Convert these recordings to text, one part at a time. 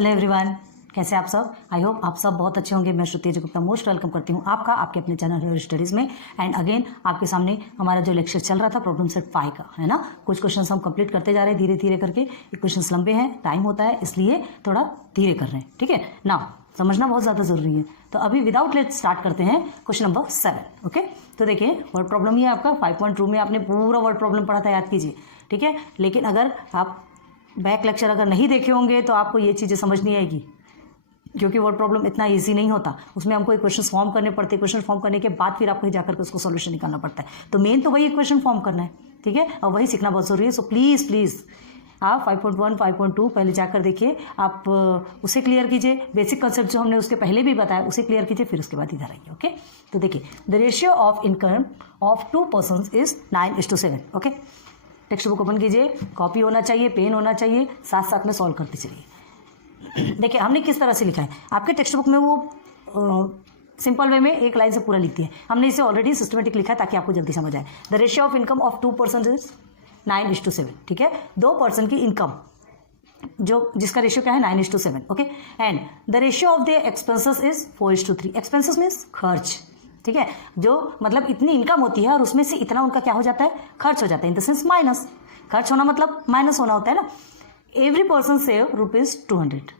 Hello everyone, कैसे आप सब। आई होप आप सब बहुत अच्छे होंगे। मैं श्रुति गुप्ता मोस्ट वेलकम करती हूँ आपका आपके अपने चैनल ह्योर स्टडीज़ में। एंड अगेन आपके सामने हमारा जो लेक्चर चल रहा था प्रॉब्लम सेट 5 का, है ना। कुछ क्वेश्चंस हम कंप्लीट करते जा रहे हैं धीरे धीरे करके। ये क्वेश्चंस लंबे हैं, टाइम होता है, इसलिए थोड़ा धीरे कर रहे हैं, ठीक है ना। समझना बहुत ज़्यादा ज़रूरी है। तो अभी विदाउट लेट स्टार्ट करते हैं क्वेश्चन नंबर 7। ओके, तो देखिए वर्ड प्रॉब्लम ही है आपका 5.2 में आपने पूरा वर्ड प्रॉब्लम पढ़ा था, याद कीजिए, ठीक है। लेकिन अगर आप बैक लेक्चर अगर नहीं देखे होंगे तो आपको ये चीज़ें समझ नहीं आएगी, क्योंकि वर्ड प्रॉब्लम इतना इजी नहीं होता। उसमें हमको इक्वेशन फॉर्म करने पड़ते हैं। इक्वेशन फॉर्म करने के बाद फिर आपको जाकर के उसको सॉल्यूशन निकालना पड़ता है। तो मेन तो वही इक्वेशन फॉर्म करना है, ठीक है, और वही सीखना बहुत जरूरी है। सो प्लीज़ प्लीज़ आप 5.1 5.2 पहले जाकर देखिए, आप उसे क्लियर कीजिए। बेसिक कंसेप्ट जो हमने उसके पहले भी बताया उसे क्लियर कीजिए, फिर उसके बाद इधर आइए। ओके, तो देखिए the ratio of income of 2 persons is 9:7। Okay, text book open कीजिए, कॉपी होना चाहिए, पेन होना चाहिए, साथ साथ में सॉल्व करते चलिए। देखिए हमने किस तरह से लिखा है, आपके टेक्स्ट बुक में वो सिंपल वे में एक लाइन से पूरा लिखती है। हमने इसे ऑलरेडी सिस्टमेटिक लिखा है ताकि आपको जल्दी समझ आए। The ratio of income of 2 person is 9:7, ठीक है। 2 पर्सन की इनकम जो जिसका रेशियो क्या है 9:7। Okay, and the ratio of the expenses is 4:3। Expenses means खर्च, ठीक है। जो मतलब इतनी इनकम होती है और उसमें से इतना उनका क्या हो जाता है, खर्च हो जाता है। इन द सेंस माइनस, खर्च होना मतलब माइनस होना होता है ना। Every person save ₹200।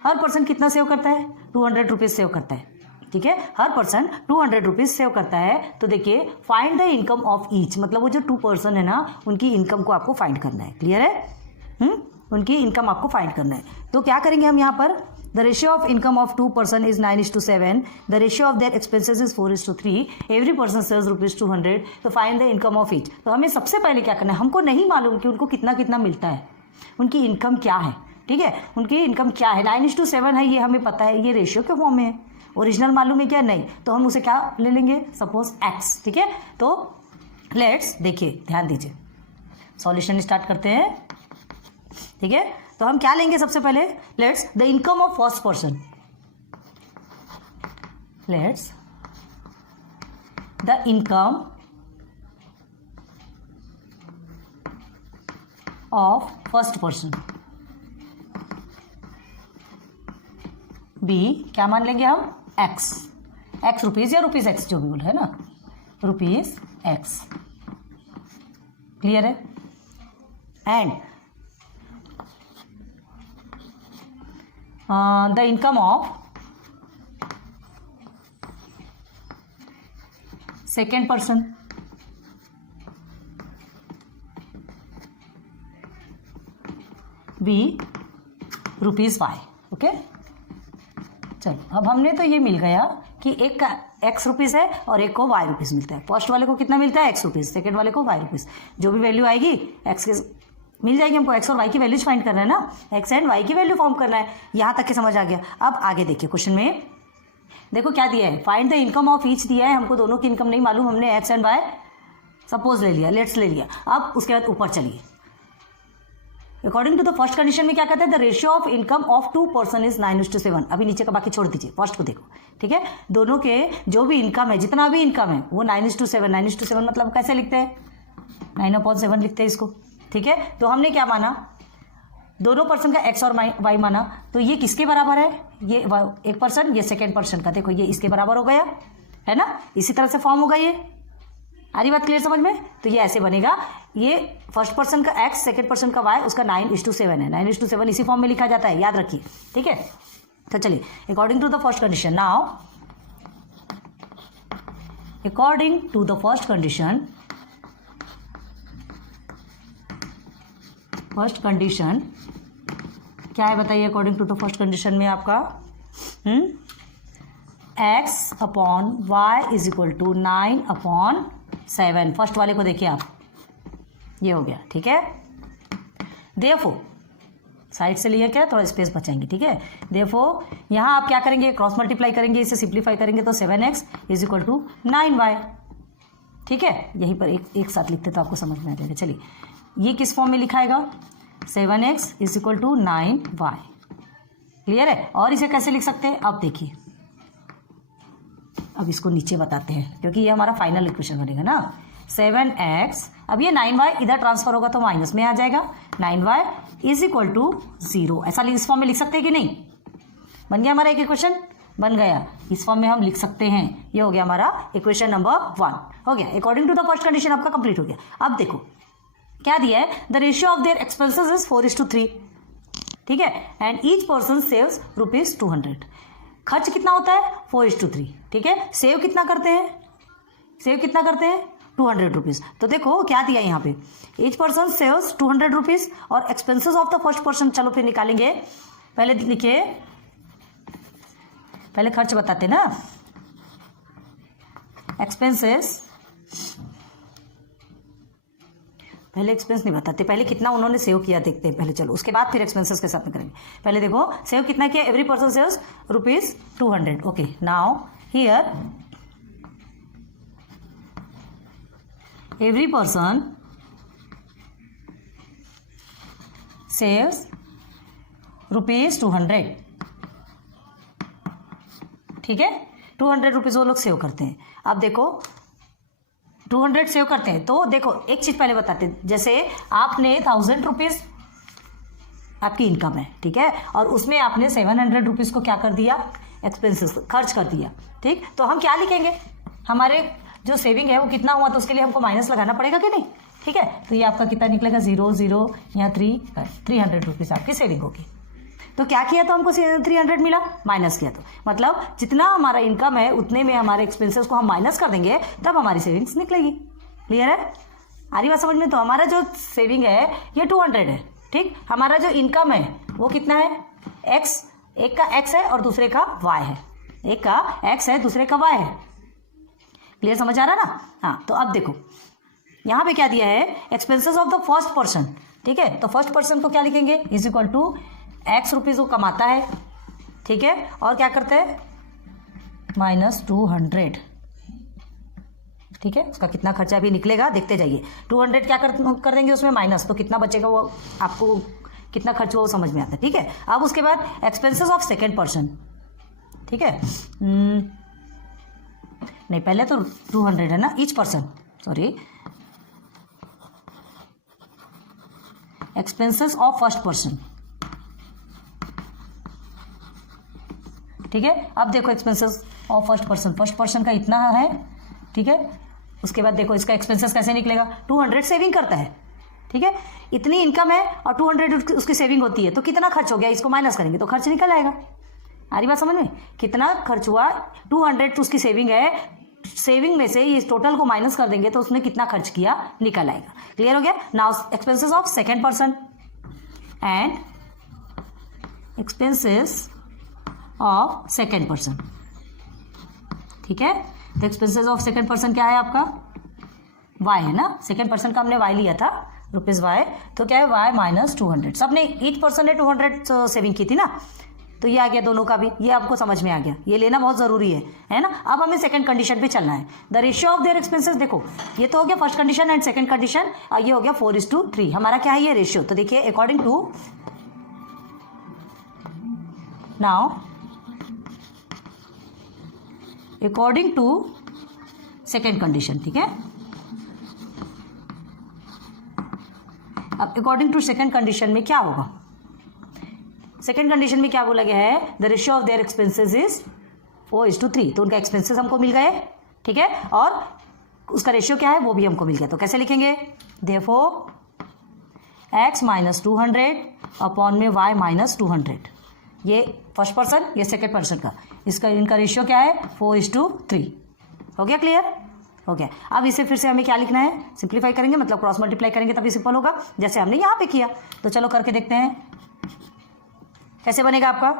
हर पर्सन कितना सेव करता है, 200 रुपीज़ सेव करता है, ठीक है। हर पर्सन 200 रुपीज़ सेव करता है। तो देखिए find the income of each, मतलब वो जो 2 पर्सन है ना उनकी इनकम को आपको फाइंड करना है। क्लियर है? उनकी इनकम आपको फाइंड करना है। तो क्या करेंगे हम यहाँ पर, the ratio of income of 2 person is 9:7, the ratio of their expenses is 4:3, every person saves ₹200। तो find the income of each. तो हमें सबसे पहले क्या करना है, हमको नहीं मालूम कि उनको कितना कितना मिलता है, उनकी इनकम क्या है, ठीक है। उनकी इनकम क्या है, 9:7 है, ये हमें पता है, ये रेशियो के फॉर्म में है। ओरिजिनल मालूम है क्या, नहीं, तो हम उसे क्या ले लेंगे, सपोज x, ठीक है। तो लेट्स देखिए, ध्यान दीजिए, सॉल्यूशन स्टार्ट करते हैं, ठीक है। तो हम क्या लेंगे सबसे पहले, let's the income of first person, let's the income of first person. Be क्या मान लेंगे हम, x रुपीज या रुपीज x, जो भी बोल है ना, रुपीज x। क्लियर है? And the income of second person, be rupees y। Okay, चलो अब हमने तो ये मिल गया कि एक का x रुपीज़ है और एक को y रुपीज़ मिलता है। फर्स्ट वाले को कितना मिलता है, x रुपीज़, सेकेंड वाले को y रुपीज़। जो भी वैल्यू आएगी x के मिल जाएगी हमको। x और y की वैल्यूज फाइंड करना है ना, x एंड y की वैल्यू फॉर्म करना है। यहाँ तक के समझ आ गया। अब आगे देखिए क्वेश्चन में, देखो क्या दिया है, find the income of each दिया है। हमको दोनों की इनकम नहीं मालूम, हमने x एंड y सपोज ले लिया, लेट्स ले लिया। अब उसके बाद ऊपर चलिए, according to the first condition में क्या कहते हैं, the ratio of income of 2 person is 9:7। अभी नीचे का बाकी छोड़ दीजिए, फर्स्ट को देखो, ठीक है। दोनों के जो भी इनकम है, जितना भी इनकम है वो 9:7। 9:7 मतलब कैसे लिखते हैं, 9/7 लिखते हैं इसको, ठीक है। तो हमने क्या माना, दोनों पर्सन का x और y माना। तो ये किसके बराबर है, ये एक पर्सन, ये सेकेंड पर्सन का, देखो ये इसके बराबर हो गया, है ना। इसी तरह से फॉर्म होगा। ये आ रही बात क्लियर समझ में? तो ये ऐसे बनेगा, ये फर्स्ट पर्सन का x, सेकेंड पर्सन का y, उसका 9:7 है। 9:7 इसी फॉर्म में लिखा जाता है, याद रखिए, ठीक है। तो चलिए, according to the first condition, now according to the first condition, first condition क्या है बताइए। According to the first condition में आपका x/y is equal to 9/7। First वाले को देखिए आप, ये हो गया, ठीक है। देयरफॉर साइड से लिया क्या, थोड़ा स्पेस बचाएंगे, ठीक है। देयरफॉर यहाँ आप क्या करेंगे, क्रॉस मल्टीप्लाई करेंगे, इसे सिंप्लीफाई करेंगे तो 7x is equal to 9y, ठीक है। यहीं पर एक साथ लिखते तो आपको समझ में आ जाएगा। चलिए, ये किस फॉर्म में लिखाएगा, 7x is equal to 9y। Clear है? और इसे कैसे लिख सकते हैं, अब देखिए, अब इसको नीचे बताते हैं, क्योंकि ये हमारा फाइनल इक्वेशन बनेगा ना। 7x, अब ये 9y इधर ट्रांसफर होगा तो माइनस में आ जाएगा, 9y इज इक्वल टू 0। ऐसा इस फॉर्म में लिख सकते हैं कि नहीं? बन गया हमारा एक इक्वेशन, बन गया, इस फॉर्म में हम लिख सकते हैं। ये हो गया हमारा इक्वेशन नंबर 1, हो गया। According to the first condition आपका कंप्लीट हो गया। अब देखो क्या दिया है, the ratio of their expenses is 4:3, ठीक है, एंड ईच पर्सन सेव्स ₹200। खर्च कितना होता है? 4:3, ठीक है। सेव कितना करते हैं? 200 रुपीज। तो देखो क्या दिया यहाँ पे, ईच पर्सन सेव्स 200 रुपीज और expenses of the first person, चलो फिर निकालेंगे। पहले लिखिए, पहले खर्च बताते ना, एक्सपेंसेस, पहले एक्सपेंस नहीं बताते, पहले कितना उन्होंने सेव किया देखते हैं पहले, चलो उसके बाद फिर एक्सपेंसेस के साथ में करेंगे। पहले देखो सेव कितना किया, every person saves ₹200। Okay, now here every person saves ₹200, ठीक है, 200 रुपीज वो लोग सेव करते हैं। अब देखो 200 सेव करते हैं, तो देखो एक चीज पहले बताते हैं, जैसे आपने 1000 रुपीज आपकी इनकम है, ठीक है, और उसमें आपने 700 रुपीज को क्या कर दिया, एक्सपेंसेस खर्च कर दिया, ठीक। तो हम क्या लिखेंगे, हमारे जो सेविंग है वो कितना हुआ, तो उसके लिए हमको माइनस लगाना पड़ेगा कि नहीं, ठीक है। तो ये आपका कितना निकलेगा, 0 यहाँ 300 रुपीज आपकी सेविंग होगी। तो क्या किया, तो हमको 300 मिला, माइनस किया, तो मतलब जितना हमारा इनकम है उतने में हमारे एक्सपेंसेस को हम माइनस कर देंगे, तब हमारी सेविंग्स निकलेगी। क्लियर है, आ रही बात समझ में? तो हमारा जो सेविंग है ये 200 है, ठीक। हमारा जो इनकम है वो कितना है, x, एक का x है और दूसरे का y है, एक का x है दूसरे का y है। क्लियर, समझ आ रहा ना? हाँ, तो अब देखो यहाँ पे क्या दिया है, expenses of the first person, ठीक है। तो फर्स्ट पर्सन को क्या लिखेंगे, is equal to x rupees वो कमाता है, ठीक है, और क्या करते हैं, -200, ठीक है। उसका कितना खर्चा भी निकलेगा देखते जाइए, 200 क्या कर देंगे उसमें माइनस, तो कितना बचेगा वो आपको कितना खर्च हुआ वो समझ में आता है, ठीक है। अब उसके बाद एक्सपेंसेस ऑफ सेकेंड पर्सन, ठीक है, नहीं पहले तो 200 है ना, each person, sorry, expenses of first person, ठीक है। अब देखो एक्सपेंसेस ऑफ फर्स्ट पर्सन का इतना है, ठीक है। उसके बाद देखो इसका एक्सपेंसेस कैसे निकलेगा, 200 सेविंग करता है, ठीक है, इतनी इनकम है और 200 उसकी सेविंग होती है, तो कितना खर्च हो गया, इसको माइनस करेंगे तो खर्च निकल आएगा। आ रही बात समझ में, कितना खर्च हुआ, 200 तो उसकी सेविंग है, सेविंग में से इस टोटल को माइनस कर देंगे तो उसने कितना खर्च किया निकल आएगा। क्लियर हो गया। Now expenses of second person and expenses of second person, ठीक है। तो एक्सपेंसेस ऑफ सेकेंड पर्सन क्या है आपका, y है ना, सेकेंड पर्सन का हमने y लिया था ₹y, तो क्या है y -200, सबने ईच पर्सन ने 200 सेविंग की थी ना, तो ये आ गया दोनों का भी, ये आपको समझ में आ गया, ये लेना बहुत जरूरी है ना। अब हमें सेकंड कंडीशन पे चलना है, the ratio of their expenses. देखो ये तो हो गया first condition and second condition, और ये हो गया 4:3, हमारा क्या है ये रेशियो। तो देखिए according to, now according to second condition, ठीक है। अब अकॉर्डिंग टू सेकेंड कंडीशन में क्या होगा, सेकेंड कंडीशन में क्या बोला गया है, the ratio of their expenses is 4:3, तो उनका एक्सपेंसेस हमको मिल गए, ठीक है, और उसका रेशियो क्या है वो भी हमको मिल गया। तो कैसे लिखेंगे, देयरफॉर x -200 अपॉन में y -200, ये फर्स्ट पर्सन ये सेकेंड पर्सन का, इसका इनका रेशियो क्या है 4:3। हो गया, क्लियर हो गया। अब इसे फिर से हमें क्या लिखना है, सिंप्लीफाई करेंगे, मतलब क्रॉस मल्टीप्लाई करेंगे तभी सिंपल होगा, जैसे हमने यहाँ पे किया। तो चलो करके देखते हैं कैसे बनेगा आपका।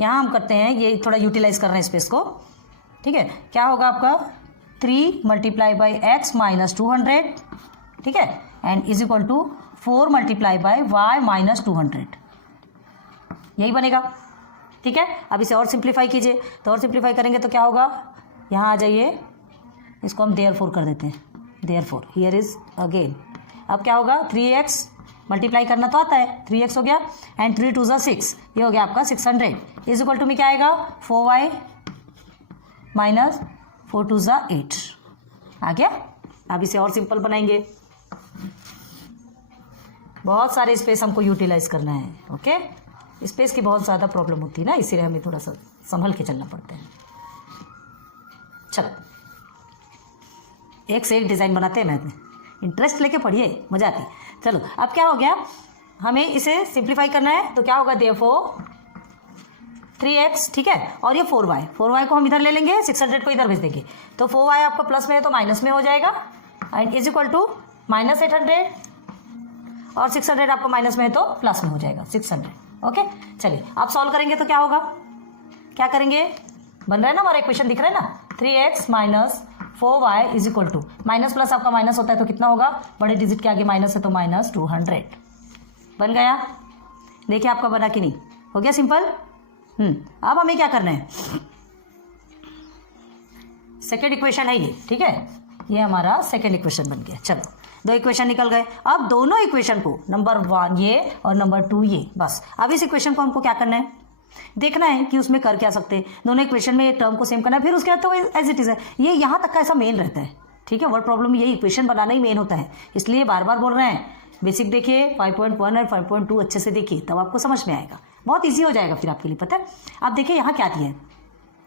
यहाँ हम करते हैं, ये थोड़ा यूटिलाइज कर रहे हैं स्पेस को, ठीक है। क्या होगा आपका 3 × x -200, ठीक है, and is equal to 4 × y -200, यही बनेगा, ठीक है। अब इसे और सिंप्लीफाई कीजिए, तो और सिंप्लीफाई करेंगे तो क्या होगा, यहाँ आ जाइए, इसको हम देयरफॉर कर देते हैं, देयरफॉर हियर इज अगेन। अब क्या होगा 3x मल्टीप्लाई करना तो आता है, 3x हो गया एंड 3 × 2 = 6, ये हो गया आपका 600 इज इक्वल टू में क्या आएगा 4y -4 × 2 = 8 आ गया। अब इसे और सिंपल बनाएंगे, बहुत सारे स्पेस हमको यूटिलाइज करना है। ओके, स्पेस की बहुत ज़्यादा प्रॉब्लम होती है ना, इसीलिए हमें थोड़ा सा संभल के चलना पड़ता है। चलो एक से एक डिज़ाइन बनाते हैं, मैथ में इंटरेस्ट लेके पढ़िए, मजा आती है। चलो अब क्या हो गया, हमें इसे सिंप्लीफाई करना है, तो क्या होगा, देयरफॉर 3x, ठीक है, और ये 4y को हम इधर ले लेंगे, 600 को इधर भेज देंगे, तो 4y आपका प्लस में है तो माइनस में हो जाएगा, एंड इज इक्वल टू -800, और 600 आपका माइनस में है तो प्लस में हो जाएगा 600। ओके, चलिए आप सॉल्व करेंगे तो क्या होगा, क्या करेंगे, बन रहा है ना हमारा इक्वेशन, दिख रहा है ना, 3x minus 4y is equal to, minus plus आपका माइनस होता है तो कितना होगा, बड़े डिजिट के आगे माइनस है तो -200 बन गया। देखिए आपका बना कि नहीं, हो गया सिंपल। अब हमें क्या करना है, सेकेंड इक्वेशन है ये, ठीक है, ये हमारा सेकेंड इक्वेशन बन गया। चलो 2 इक्वेशन निकल गए, अब दोनों इक्वेशन को नंबर 1 ये और नंबर 2 ये, बस अब इस इक्वेशन को हमको क्या करना है, देखना है कि उसमें कर क्या सकते हैं, दोनों इक्वेशन में एक टर्म को सेम करना है, फिर उसके बाद तो एज इट इज है, ये यहाँ तक का ऐसा मेन रहता है, ठीक है, वर्ड प्रॉब्लम यही इक्वेशन बनाना ही मेन होता है, इसलिए बार बार बोल रहे हैं, बेसिक देखिए 5.1 और 5.2 अच्छे से देखिए, तब आपको समझ में आएगा, बहुत ईजी हो जाएगा फिर आपके लिए, पता है। अब देखिए यहाँ क्या दिया है,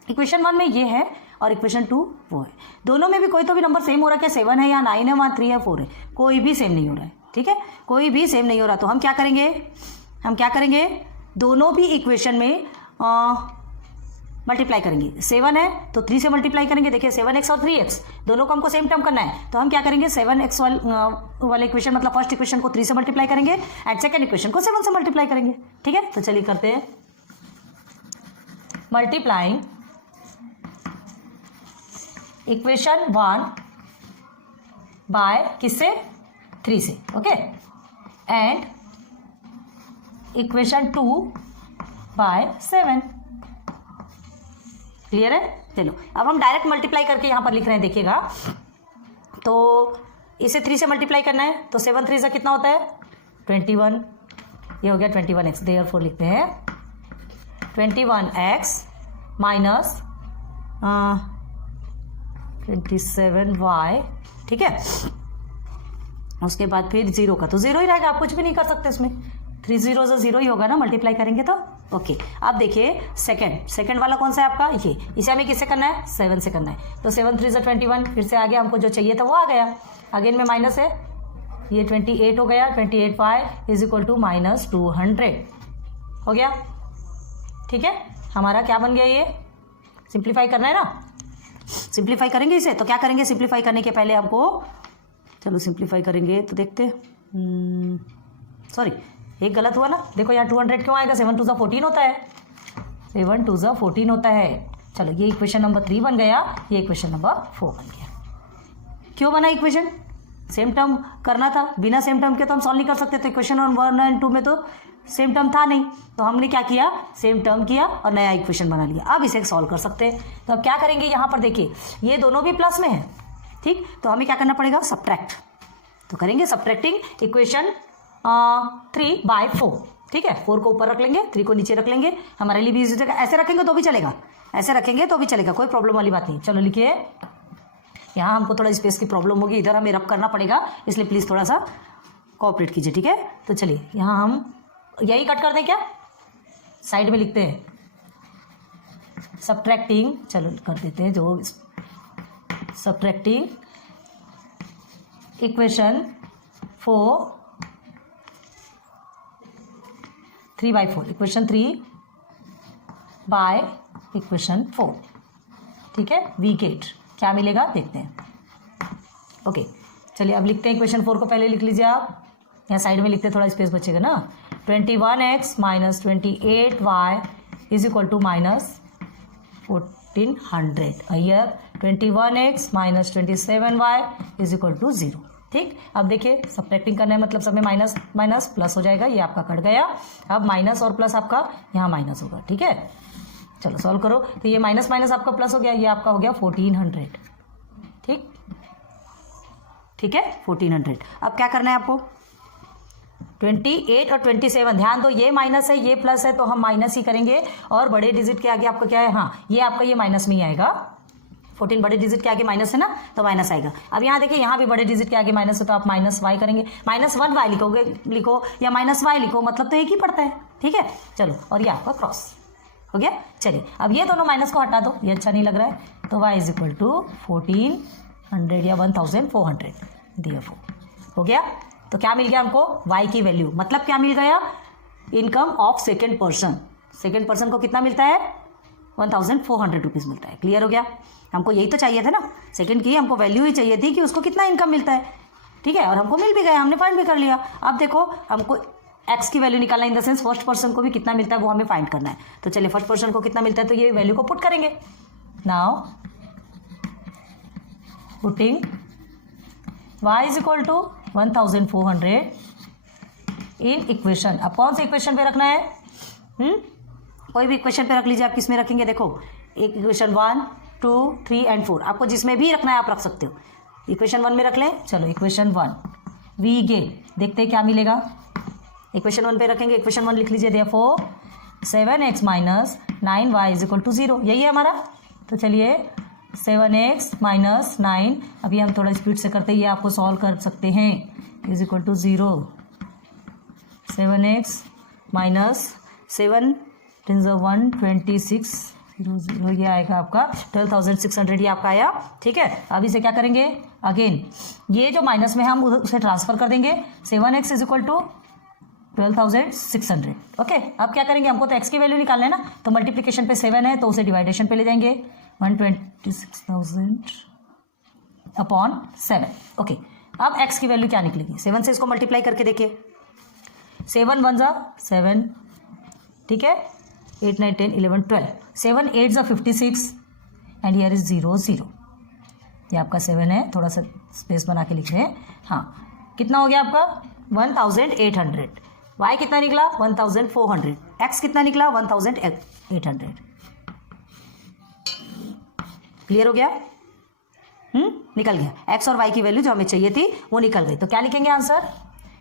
इक्वेशन 1 में ये है और इक्वेशन 2 वो है, दोनों में भी कोई तो भी नंबर सेम हो रहा है, क्या 7 है या 9 है, वहाँ 3 है 4 है, कोई भी सेम नहीं हो रहा है, ठीक है, कोई भी सेम नहीं हो रहा, तो हम क्या करेंगे, दोनों भी इक्वेशन में मल्टीप्लाई करेंगे, 7 है तो 3 से मल्टीप्लाई करेंगे, देखिए 7x और 3x दोनों को हमको सेम टर्म करना है, तो हम क्या करेंगे, 7x वाले इक्वेशन मतलब फर्स्ट इक्वेशन को 3 से मल्टीप्लाई करेंगे, एंड सेकंड इक्वेशन को 7 से मल्टीप्लाई करेंगे, ठीक है। तो चलिए करते हैं, मल्टीप्लाइंग इक्वेशन 1 बाय किससे, 3 से, okay, and equation 2 by 7, clear है। चलो अब हम डायरेक्ट मल्टीप्लाई करके यहाँ पर लिख रहे हैं, देखिएगा, तो इसे 3 से मल्टीप्लाई करना है, तो 7 3 से कितना होता है 21, ये हो गया 21x, देयरफॉर लिखते हैं 21x माइनस 27y, ठीक है, उसके बाद फिर 0 का तो 0 ही रहेगा, आप कुछ भी नहीं कर सकते इसमें, 3 0 से 0 ही होगा ना, मल्टीप्लाई करेंगे तो। ओके, अब देखिए सेकंड वाला कौन सा है आपका, ये, इसे हमें किससे करना है, 7 से करना है, तो 7 3 से 21, फिर से आगे हमको जो चाहिए था वो आ गया, अगेन में माइनस है, ये 28 हो गया, 28y इज इक्वल टू -200 हो गया, ठीक है, हमारा क्या बन गया, ये सिंप्लीफाई करना है ना, सिंप्लीफाई करेंगे इसे, तो क्या करेंगे, सिंप्लीफाई करने के पहले हमको, चलो सिंप्लीफाई करेंगे तो देखते, सॉरी एक गलत हुआ ना, देखो यहाँ 200 क्यों आएगा, 7 2 जा 14 होता है, 7 2 जा 14 होता है। चलो ये इक्वेशन नंबर 3 बन गया, ये इक्वेशन नंबर 4 बन गया। क्यों बना इक्वेशन, सेम टर्म करना था, बिना सेम टर्म के तो हम सॉल्व नहीं कर सकते, तो इक्वेशन 1 एंड 2 में तो सेम टर्म था नहीं, तो हमने क्या किया, सेम टर्म किया और नया इक्वेशन बना लिया, अब इसे सॉल्व कर सकते हैं। तो अब क्या करेंगे, यहाँ पर देखिए ये दोनों भी प्लस में है, ठीक, तो हमें क्या करना पड़ेगा, सब्ट्रैक्ट, तो करेंगे सब्ट्रैक्टिंग इक्वेशन 3 बाय 4, ठीक है, 4 को ऊपर रख लेंगे, 3 को नीचे रख लेंगे, हमारे लिए भी इजी रहेगा, ऐसे रखेंगे तो भी चलेगा, ऐसे रखेंगे तो भी चलेगा, कोई प्रॉब्लम वाली बात नहीं। चलो लिखिए, यहाँ हमको थोड़ा स्पेस की प्रॉब्लम होगी, इधर हमें रब करना पड़ेगा, इसलिए प्लीज़ थोड़ा सा कोऑपरेट कीजिए, ठीक है। तो चलिए यहाँ हम यही कट कर दें, क्या साइड में लिखते हैं सब्ट्रैक्टिंग, चलो कर देते हैं, जो subtracting equation 3 by 4, equation 3 by equation 4, ठीक है, वी गेट क्या मिलेगा देखते हैं। ओके चलिए अब लिखते हैं, इक्वेशन 4 को पहले लिख लीजिए आप, यहाँ साइड में लिखते हैं, थोड़ा स्पेस बचेगा ना, 21x minus 28y is equal to -1400, here 21x minus 27y is equal to 0, ठीक। अब देखिए सब्ट्रैक्टिंग करना है, मतलब सब में माइनस माइनस प्लस हो जाएगा, ये आपका कट गया, अब माइनस और प्लस आपका यहाँ माइनस होगा, ठीक है। चलो सॉल्व करो, तो ये माइनस माइनस आपका प्लस हो गया, ये आपका हो गया 1400, ठीक, ठीक है 1400। अब क्या करना है आपको, 28 और 27, ध्यान दो ये माइनस है ये प्लस है, तो हम माइनस ही करेंगे, और बड़े डिजिट के आगे आपका क्या है, हाँ ये आपका ये माइनस में ही आएगा 14 बड़े डिजिट के आगे माइनस है ना, तो माइनस आएगा। अब यहाँ देखिए, यहाँ भी बड़े डिजिट के आगे माइनस है, तो आप माइनस वाई करेंगे, -1 y लिखोगे, लिखो या -y लिखो, मतलब तो एक ही पड़ता है, ठीक है। चलो, और ये आपका क्रॉस हो गया। चलिए, अब ये दोनों माइनस को हटा दो, ये अच्छा नहीं लग रहा है, तो y इज इक्वल टू 1400 या 1400 DFO हो गया। तो क्या मिल गया हमको, y की वैल्यू, मतलब क्या मिल गया, income of second person. Second person को कितना मिलता है, 1400 रुपीज़ मिलता है। क्लियर हो गया। हमको यही तो चाहिए था ना, सेकंड की हमको वैल्यू ही चाहिए थी कि उसको कितना इनकम मिलता है, ठीक है, और हमको मिल भी गया, हमने फाइंड भी कर लिया। अब देखो, हमको एक्स की वैल्यू निकालना, in the sense first person को भी कितना मिलता है वो हमें फाइंड करना है। तो चलिए, फर्स्ट पर्सन को कितना मिलता है, तो ये वैल्यू को पुट करेंगे। Now putting y is equal to 1400 in equation. अब कौन से इक्वेशन पे रखना है, कोई भी इक्वेशन पे रख लीजिए। आप किस में रखेंगे, देखो, एक इक्वेशन 1, 2, 3 एंड 4, आपको जिसमें भी रखना है आप रख सकते हो। इक्वेशन 1 में रख लें। चलो, इक्वेशन 1 वी गेट, देखते हैं क्या मिलेगा। इक्वेशन 1 पे रखेंगे, इक्वेशन 1 लिख लीजिए, therefore 7x minus 9y is equal to 0, यही है हमारा। तो चलिए, 7x माइनस 9, अभी हम थोड़ा स्पीड से करते हैं, ये आपको सॉल्व कर सकते हैं, is equal to 0। 7x minus 7 126 0 ये आएगा आपका 12,600, ये आपका आया, ठीक है। अब इसे क्या करेंगे, अगेन ये जो माइनस में है हम उसे ट्रांसफर कर देंगे। 7x is equal to 12,600, okay. अब क्या करेंगे, हमको तो x की वैल्यू निकालना है ना, तो मल्टीप्लिकेशन पे 7 है तो उसे डिवाइडेशन पे ले जाएंगे, 126,000 अपॉन 7, ओके। अब x की वैल्यू क्या निकलेगी, 7 से इसको मल्टीप्लाई करके देखिए, 7 1 जा 7, ठीक है, 8 9 10 11 12, 7 8 जा 56 एंड हियर इज 0 0, ये आपका 7 है, थोड़ा सा स्पेस बना के लिख रहे हैं। हाँ, कितना हो गया आपका 1800, y कितना निकला 1400, x कितना निकला 1800। क्लियर हो गया, निकल गया। x और y की वैल्यू जो हमें चाहिए थी वो निकल गई। तो क्या लिखेंगे आंसर,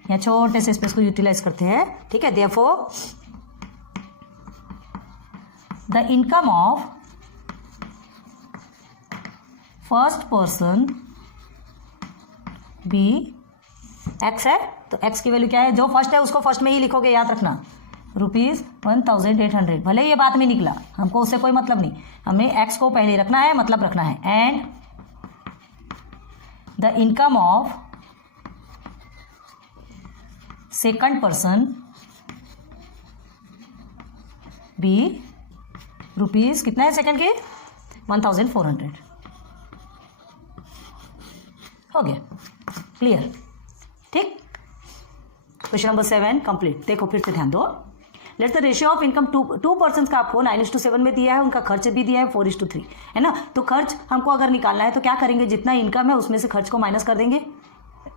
यहाँ छोटे से स्पेस को यूटिलाइज करते हैं, ठीक है। Therefore the income of first person be x है, तो एक्स की वैल्यू क्या है, जो फर्स्ट है उसको फर्स्ट में ही लिखोगे, याद रखना, ₹1800। भले ये बात में निकला, हमको उससे कोई मतलब नहीं, हमें एक्स को पहले रखना है, मतलब रखना है। And the income of second person be rupees कितना है सेकंड के 1400 हो गया। क्लियर, ठीक। Question number 7 complete. देखो फिर से ध्यान दो, let's the ratio of income two person का आपको 9:7 में दिया है, उनका खर्च भी दिया है 4:3 है ना। तो खर्च हमको अगर निकालना है तो क्या करेंगे, जितना इनकम है उसमें से खर्च को माइनस कर देंगे।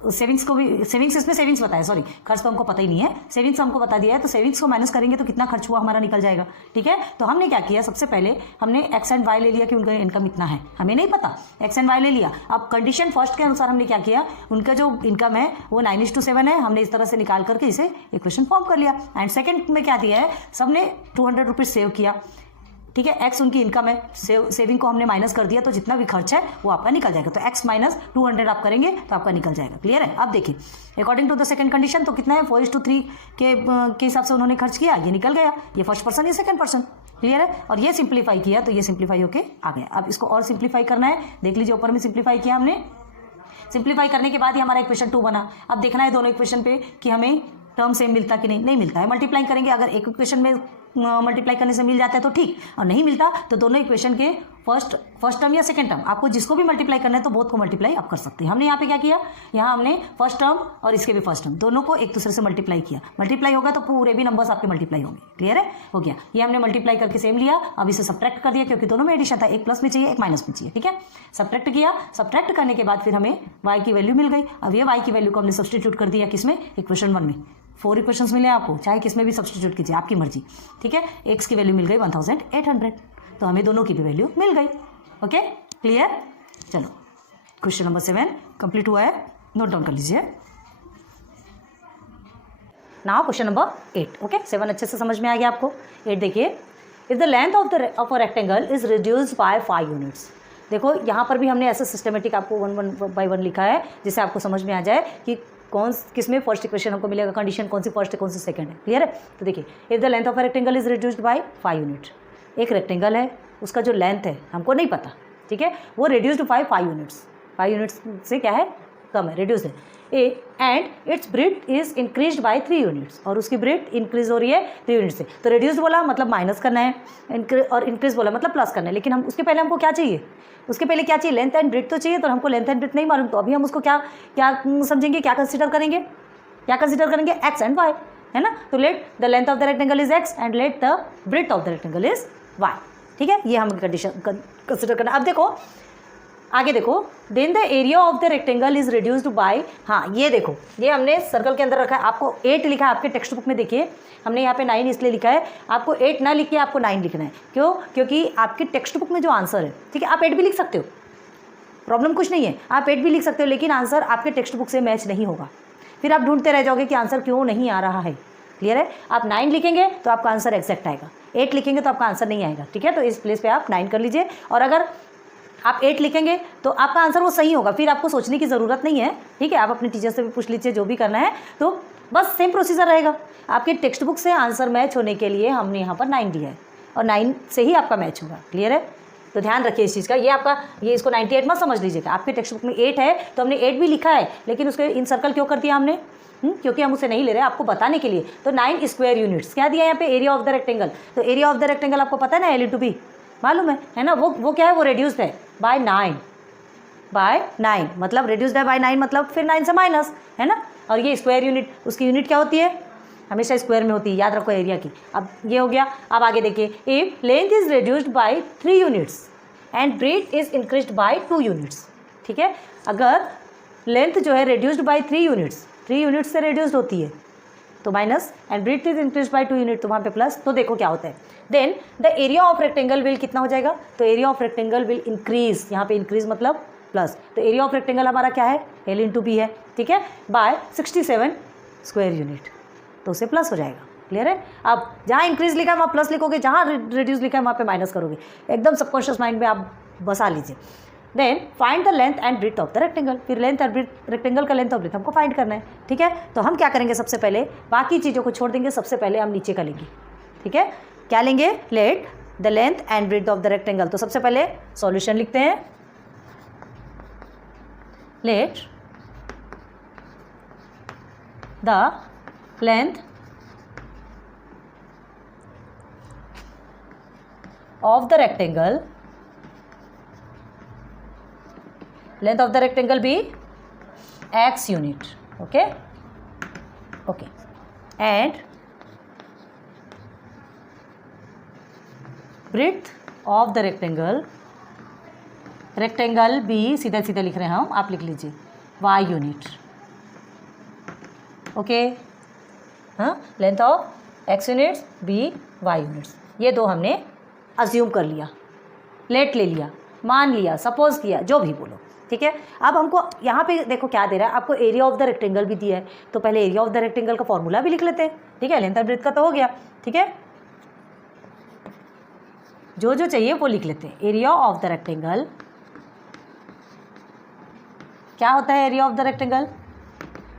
सेविंग्स को भी, सेविंग्स इसमें सेविंग्स बताया, सॉरी खर्च तो हमको पता ही नहीं है, सेविंग्स हमको बता दिया है, तो सेविंग्स को माइनस करेंगे तो कितना खर्च हुआ हमारा निकल जाएगा, ठीक है। तो हमने क्या किया, सबसे पहले हमने एक्स एंड वाई ले लिया कि उनका इनकम इतना है, हमें नहीं पता, एक्स एंड वाई ले लिया। अब कंडीशन फर्स्ट के अनुसार हमने क्या किया, उनका जो इनकम है वो 9:7 है, हमने इस तरह से निकाल करके इसे इक्वेशन फॉर्म कर लिया। एंड सेकेंड में क्या दिया है, सबने 200 रुपीज सेव किया, ठीक है। एक्स उनकी इनकम है, सेविंग को हमने माइनस कर दिया, तो जितना भी खर्च है वो आपका निकल जाएगा। तो एक्स माइनस 200 आप करेंगे तो आपका निकल जाएगा। क्लियर है। अब देखिए, according to the second condition तो कितना है 4:3 के हिसाब से उन्होंने खर्च किया, ये निकल गया, ये फर्स्ट पर्सन ये सेकंड पर्सन। क्लियर है। और ये सिंप्लीफाई किया तो ये सिंप्लीफाई होके आ गया। अब इसको और सिंप्लीफाई करना है, देख लीजिए ऊपर में सिंप्लीफाई किया हमने, सिंप्लीफाई करने के बाद ही हमारा इक्वेशन 2 बना। अब देखना है दोनों इक्वेशन पे कि हमें टर्म सेम मिलता कि नहीं मिलता है। मल्टीप्लाई करेंगे, अगर एक इक्वेशन में मल्टीप्लाई करने से मिल जाता है तो ठीक, और नहीं मिलता तो दोनों इक्वेशन के फर्स्ट टर्म या सेकंड टर्म, आपको जिसको भी मल्टीप्लाई करना है तो बोथ को मल्टीप्लाई आप कर सकते हैं। हमने यहाँ पे क्या किया, यहाँ हमने फर्स्ट टर्म और इसके भी फर्स्ट टर्म दोनों को एक दूसरे से मल्टीप्लाई किया। मल्टीप्लाई होगा तो पूरे भी नंबर्स आपके मल्टीप्लाई होंगे। क्लियर है, हो गया। ये हमने मल्टीप्लाई करके सेम लिया, अब इसे सब्ट्रैक्ट कर दिया क्योंकि दोनों में एडिशन था, एक प्लस में चाहिए एक माइनस में चाहिए, ठीक है। सब्ट्रैक्ट किया, सब्ट्रैक्ट करने के बाद फिर हमें y की वैल्यू मिल गई। अब ये y की वैल्यू को हमने सब्स्टिट्यूट कर दिया किसमें, इक्वेशन 1 में। 4 इक्वेशंस मिले आपको, चाहे किसमें भी सब्स्टिट्यूट कीजिए, आपकी मर्जी, ठीक है। एक्स की वैल्यू मिल गई 1800, तो हमें दोनों की भी वैल्यू मिल गई। Okay, clear. चलो क्वेश्चन नंबर 7 कंप्लीट हुआ है, नोट डाउन कर लीजिए। Now question number 8। ओके, 7 अच्छे से समझ में आ गया आपको। 8 देखिए, if the length of a rectangle is reduced by 5 units, देखो यहाँ पर भी हमने ऐसे सिस्टमेटिक आपको 1 by 1 लिखा है जिससे आपको समझ में आ जाए कि किस में फर्स्ट इक्वेशन हमको मिलेगा, कंडीशन कौन सी फर्स्ट है कौन सी सेकंड है। क्लियर है? तो देखिए, if the length of a rectangle is reduced by 5 unit, एक रेक्टेंगल है उसका जो लेंथ है हमको नहीं पता, ठीक है, वो रिड्यूस्ड बाय 5 यूनिट्स, 5 यूनिट्स से क्या है, कम है, रिड्यूस है। And it's breath is increased by 3 units, और उसकी ब्रेथ इंक्रीज हो रही है 3 यूनिट से। तो रिड्यूस बोला मतलब माइनस करना है, और इंक्रीज बोला मतलब प्लस करना है, लेकिन हम उसके पहले हमको क्या चाहिए, उसके पहले क्या चाहिए, लेंथ एंड ब्रेथ तो चाहिए। तो हमको लेंथ एंड ब्रेथ नहीं मालूम, तो अभी हम उसको क्या क्या समझेंगे, क्या कंसिडर करेंगे, एक्स एंड वाई, है ना। तो let the length of the rectangle is x and let the breadth of the rectangle is y, ठीक है, ये हम कंडीशन कंसिडर करना। अब देखो आगे देखो, then the area of the rectangle is reduced by, हाँ ये देखो, ये हमने सर्कल के अंदर रखा है, आपको 8 लिखा है आपके टेक्स्ट बुक में, देखिए हमने यहाँ पे 9 इसलिए लिखा है, आपको 8 ना लिख के आपको 9 लिखना है। क्यों? क्योंकि आपकी टेक्स्ट बुक में जो आंसर है, ठीक है, आप 8 भी लिख सकते हो, प्रॉब्लम कुछ नहीं है, आप 8 भी लिख सकते हो, लेकिन आंसर आपके टेक्स्ट बुक से मैच नहीं होगा, फिर आप ढूंढते रह जाओगे कि आंसर क्यों नहीं आ रहा है। क्लियर है? आप 9 लिखेंगे तो आपका आंसर एग्जैक्ट आएगा, 8 लिखेंगे तो आपका आंसर नहीं आएगा, ठीक है। तो इस प्लेस पे आप 9 कर लीजिए, और अगर आप 8 लिखेंगे तो आपका आंसर वो सही होगा, फिर आपको सोचने की ज़रूरत नहीं है, ठीक है। आप अपने टीचर से भी पूछ लीजिए जो भी करना है, तो बस सेम प्रोसीजर रहेगा। आपके टेक्स्ट बुक से आंसर मैच होने के लिए हमने यहाँ पर 9 दिया है, और 9 से ही आपका मैच होगा। क्लियर है? तो ध्यान रखिए इस चीज़ का, ये आपका, ये इसको 98 मत समझ लीजिएगा। आपके टेक्स्ट बुक में 8 है तो हमने 8 भी लिखा है, लेकिन उसके इन सर्कल क्यों कर दिया हमने, क्योंकि हम उसे नहीं ले रहे, आपको बताने के लिए। तो 9 स्क्वायर यूनिट्स क्या दिया यहाँ पे, एरिया ऑफ द रेक्टेंगल। तो एरिया ऑफ द रेक्टेंगल आपको पता है ना, L × B मालूम है ना, वो क्या है, वो रिड्यूस्ड है बाय 9 मतलब रिड्यूस्ड है बाय 9 मतलब फिर 9 से माइनस, है ना। और ये स्क्वायर यूनिट, उसकी यूनिट क्या होती है, हमेशा स्क्वायर में होती है, याद रखो एरिया की। अब ये हो गया। अब आगे देखिए, if length is reduced by 3 units and breadth is increased by 2 units, ठीक है। अगर लेंथ जो है रिड्यूस्ड बाय 3 यूनिट्स, 3 यूनिट्स से रिड्यूस्ड होती है तो minus, and breadth is increased by 2 unit, तो वहाँ पे प्लस। तो देखो क्या होता है, then the area of rectangle will कितना हो जाएगा, तो area of rectangle will increase, यहाँ पे इंक्रीज मतलब प्लस। तो एरिया ऑफ रेक्टेंगल हमारा क्या है, L × B है, ठीक है, बाय 67 स्क्वायर यूनिट, तो उसे प्लस हो जाएगा। क्लियर है? अब जहाँ इंक्रीज लिखा है वहाँ प्लस लिखोगे, जहाँ रिड्यूस लिखा है वहाँ पे माइनस करोगे, एकदम सबकॉन्शियस माइंड में आप बसा लीजिए। Then find the length and breadth of the rectangle, फिर लेंथ एंड ब्रेथ, रेक्टेंगल का लेंथ और ब्रेथ हमको फाइंड करना है, ठीक है। तो हम क्या करेंगे, सबसे पहले बाकी चीज़ों को छोड़ देंगे, सबसे पहले हम नीचे का लेंगे, ठीक है। क्या लेंगे, let the length and breadth of the rectangle. तो सबसे पहले सॉल्यूशन लिखते हैं, let the length of the rectangle, length of the rectangle be x unit, okay, and breadth of the rectangle be, सीधा सीधा लिख रहे हैं हम, आप लिख लीजिए y unit, ओके, हाँ, length of x units b y units, ये दो हमने अज्यूम कर लिया, लेट ले लिया, मान लिया, सपोज किया, जो भी बोलो, ठीक है। अब हमको यहाँ पे देखो क्या दे रहा है, आपको एरिया ऑफ द रेक्टेंगल भी दिया है, तो पहले एरिया ऑफ द रेक्टेंगल का फॉर्मूला भी लिख लेते हैं, ठीक है। लेंथ एंड ब्रेथ का तो हो गया, ठीक है, जो जो चाहिए वो लिख लेते हैं। एरिया ऑफ द रेक्टेंगल क्या होता है, area of the rectangle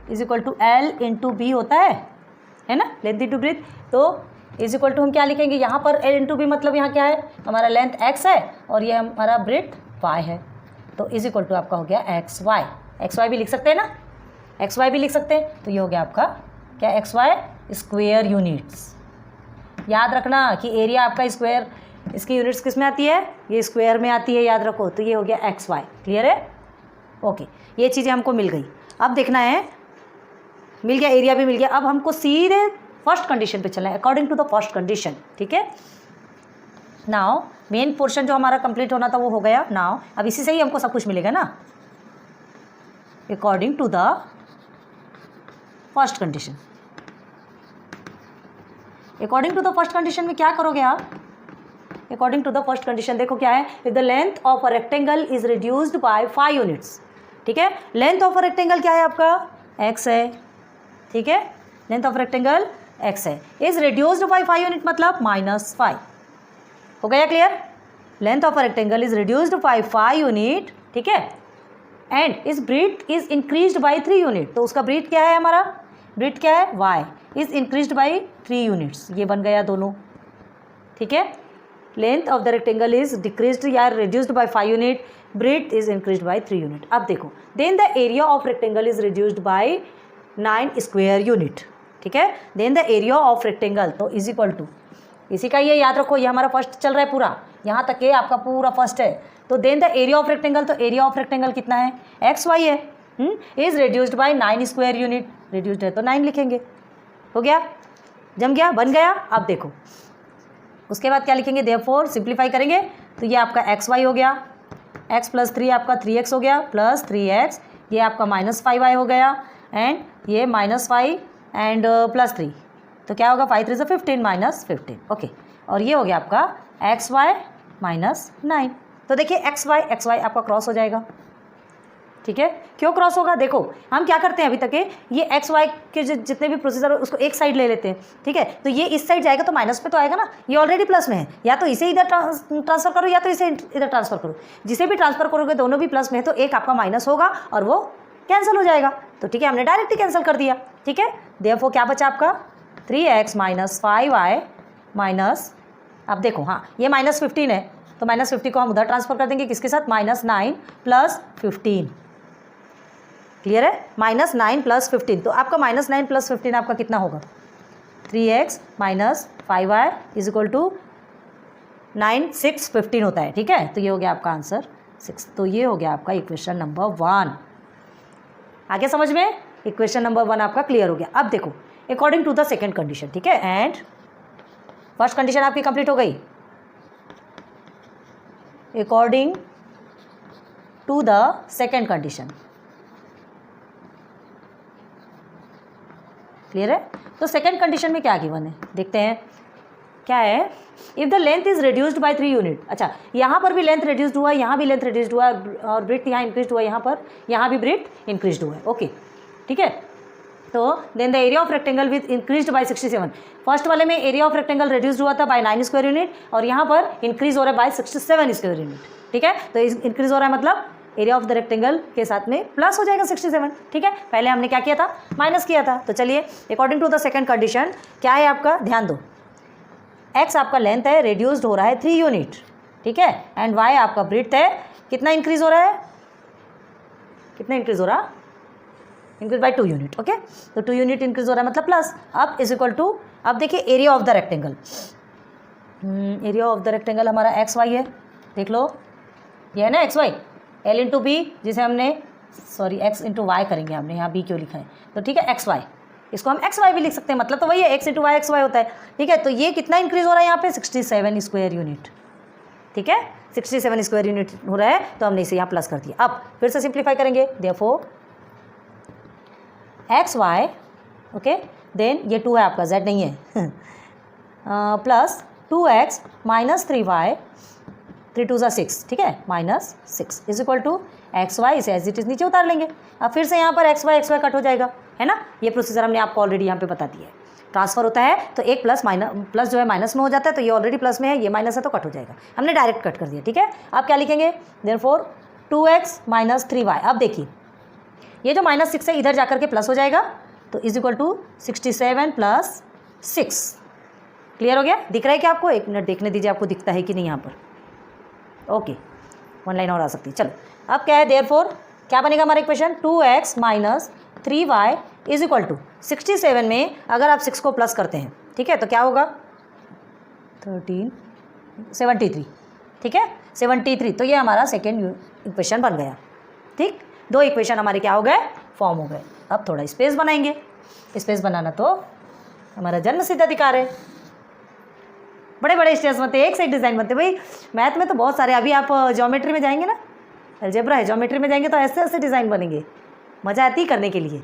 is equal to L × B होता है ना, लेंथ × ब्रेथ। तो इज इक्वल टू हम क्या लिखेंगे, यहाँ पर L × B मतलब यहाँ क्या है, हमारा लेंथ x है और ये हमारा ब्रेथ y है, तो इज इक्वल टू आपका हो गया XY भी लिख सकते हैं ना, XY भी लिख सकते हैं। तो ये हो गया आपका क्या, XY स्क्वायर यूनिट्स। याद रखना कि एरिया आपका स्क्वायर, इसकी यूनिट्स किस में आती है, ये स्क्वायर में आती है, याद रखो। तो ये हो गया XY। क्लियर है? ओके, ये चीज़ें हमको मिल गई। अब देखना है, मिल गया, एरिया भी मिल गया। अब हमको सीधे फर्स्ट कंडीशन पे चलना है, according to the first condition, ठीक है। नाउ मेन पोर्शन जो हमारा कंप्लीट होना था वो हो गया। नाउ अब इसी से ही हमको सब कुछ मिलेगा ना, according to the first condition. According to the first condition में क्या करोगे आप, according to the first condition देखो क्या है, if the length of a rectangle is reduced by 5 units, ठीक है। लेंथ ऑफ अ रेक्टेंगल क्या है आपका, x है, ठीक है, लेंथ ऑफ रेक्टेंगल x है, इज रिड्यूस्ड बाय 5 यूनिट मतलब -5 हो गया। Clear? Length of a rectangle is reduced by 5 unit, ठीक है, एंड इस breadth is increased by 3 unit. तो उसका ब्रीथ क्या है, हमारा ब्रीथ क्या है, y is increased by 3 units. ये बन गया दोनों, ठीक है। Length of the rectangle is decreased या reduced by 5 unit, breadth is increased by 3 unit. अब देखो, then the area of rectangle is reduced by 9 square unit, ठीक है। Then the area of rectangle तो इज इक्वल टू, इसी का ये याद रखो, ये हमारा फर्स्ट चल रहा है पूरा, यहाँ तक ये आपका पूरा फर्स्ट है। तो then the area of rectangle, तो एरिया ऑफ रेक्टेंगल कितना है, एक्स वाई है, is reduced by 9 square unit, reduced है तो 9 लिखेंगे। हो गया, जम गया, बन गया। अब देखो उसके बाद क्या लिखेंगे, देयरफॉर सिंप्लीफाई करेंगे तो ये आपका एक्स वाई हो गया, एक्स प्लस 3 आपका 3x हो गया, प्लस 3x, ये आपका -5y हो गया, एंड ये -5 एंड प्लस 3, तो क्या होगा 5 3 से 15 -15, ओके। और ये हो गया आपका एक्स वाई -9। तो देखिए एक्स वाई आपका क्रॉस हो जाएगा, ठीक है। क्यों क्रॉस होगा, देखो हम क्या करते हैं अभी तक के, ये एक्स वाई के जितने भी प्रोसीजर है उसको एक साइड ले लेते हैं, ठीक है। तो ये इस साइड जाएगा तो माइनस पे तो आएगा ना, ये ऑलरेडी प्लस में है, या तो इसे इधर ट्रांसफर करो या तो इसे इधर ट्रांसफर करो, जिसे भी ट्रांसफर करोगे दोनों भी प्लस में है, तो एक आपका माइनस होगा और वो कैंसिल हो जाएगा। तो ठीक है, हमने डायरेक्ट ही कैंसिल कर दिया, ठीक है। देयरफॉर क्या बचा आपका 3x - 5y माइनस, अब देखो हाँ ये -15 है तो -50 को हम उधर ट्रांसफर कर देंगे, किसके साथ, -9 + 15, क्लियर है, -9 + 15। तो आपका -9 + 15 आपका कितना होगा, 3x - 5y = 9 6 15 होता है, ठीक है। तो ये हो गया आपका आंसर 6। तो ये हो गया आपका इक्वेशन नंबर 1। आगे समझ में, इक्वेशन नंबर 1 आपका क्लियर हो गया। अब देखो according to the second condition, ठीक है, एंड फर्स्ट कंडीशन आपकी कंप्लीट हो गई, according to the second condition, clear है। तो सेकेंड कंडीशन में क्या गिवन है, देखते हैं क्या है। If the length is reduced by 3 unit, अच्छा यहाँ पर भी लेंथ रिड्यूस्ड हुआ है, यहाँ भी लेंथ रिड्यूस्ड हुआ है, और ब्रेथ यहाँ इंक्रीज हुआ है, यहाँ भी ब्रेथ इंक्रीज हुआ है, ओके, ठीक है। तो then the area of rectangle with increased by 67, first वाले में एरिया ऑफ रेक्टेंगल रिड्यूस्ड हुआ था बाय 9 स्क्वायर यूनिट, और यहाँ पर इंक्रीज हो रहा है बाय 67 स्क्वायर यूनिट, ठीक है। तो इंक्रीज हो रहा है मतलब एरिया ऑफ द रेक्टेंगल के साथ में प्लस हो जाएगा 67, ठीक है। पहले हमने क्या किया था, माइनस किया था। तो चलिए according to the second condition क्या है आपका, ध्यान दो, एक्स आपका लेंथ है, रिड्यूस्ड हो रहा है 3 यूनिट, ठीक है, एंड वाई आपका ब्रेथ है, कितना इंक्रीज हो रहा है, कितना इंक्रीज हो रहा, इंक्रीज बाय 2 यूनिट, ओके। तो 2 यूनिट इंक्रीज हो रहा है मतलब प्लस। अब इज इक्वल टू, अब देखिए area of the rectangle, area of the rectangle हमारा एक्स वाई है, देख लो ये है ना x y, L into b, जिसे हमने सॉरी x इंटू वाई करेंगे, हमने यहाँ b क्यों लिखा है, तो ठीक है एक्स वाई, इसको हम एक्स वाई भी लिख सकते हैं, मतलब तो वही है, x into y x y होता है, ठीक है। तो ये कितना इंक्रीज हो रहा है यहाँ पे 67 स्क्वायर यूनिट, ठीक है, 67 स्क्वायर यूनिट हो रहा है, तो हमने इसे यहाँ प्लस कर दिया। अब फिर से सिंप्लीफाई करेंगे, therefore x y, okay, then ये 2 है आपका, z नहीं है, प्लस 2x - 3y, 3 2 6, ठीक है, -6 is equal to x y, इसे एज इट इज नीचे उतार लेंगे। अब फिर से यहाँ पर एक्स वाई कट हो जाएगा, है ना, ये प्रोसीजर हमने आपको ऑलरेडी यहाँ पे बता दिया है। ट्रांसफर होता है तो एक प्लस जो है माइनस में हो जाता है, तो ये ऑलरेडी प्लस में है, ये माइनस है तो कट हो जाएगा, हमने डायरेक्ट कट कर दिया, ठीक है। आप क्या लिखेंगे, देयरफॉर 2x - 3y। अब देखिए ये जो -6 है इधर जाकर के प्लस हो जाएगा, तो इज इक्वल टू 67 + 6, क्लियर हो गया, दिख रहा है क्या आपको, एक मिनट देखने दीजिए आपको दिखता है कि नहीं यहाँ पर, ओके, 1 लाइन और आ सकती है। चलो अब क्या है, देयरफॉर क्या बनेगा हमारा equation, 2x - 3y is equal to 67 में अगर आप 6 को प्लस करते हैं, ठीक है, तो क्या होगा 73, ठीक है, 73। तो ये हमारा सेकेंड इक्वेशन बन गया, ठीक। 2 इक्वेशन हमारे क्या हो गए, फॉर्म हो गए। अब थोड़ा स्पेस बनाएंगे, स्पेस बनाना तो हमारा जन्म सिद्ध अधिकार है, बड़े बड़े स्टेज बनते हैं, एक से एक डिज़ाइन बनते हैं भाई। मैथ में तो बहुत सारे, अभी आप ज्योमेट्री में जाएंगे ना, अलजेब्रा है, ज्योमेट्री में जाएंगे तो ऐसे ऐसे डिज़ाइन बनेंगे, मज़ा आती है करने के लिए।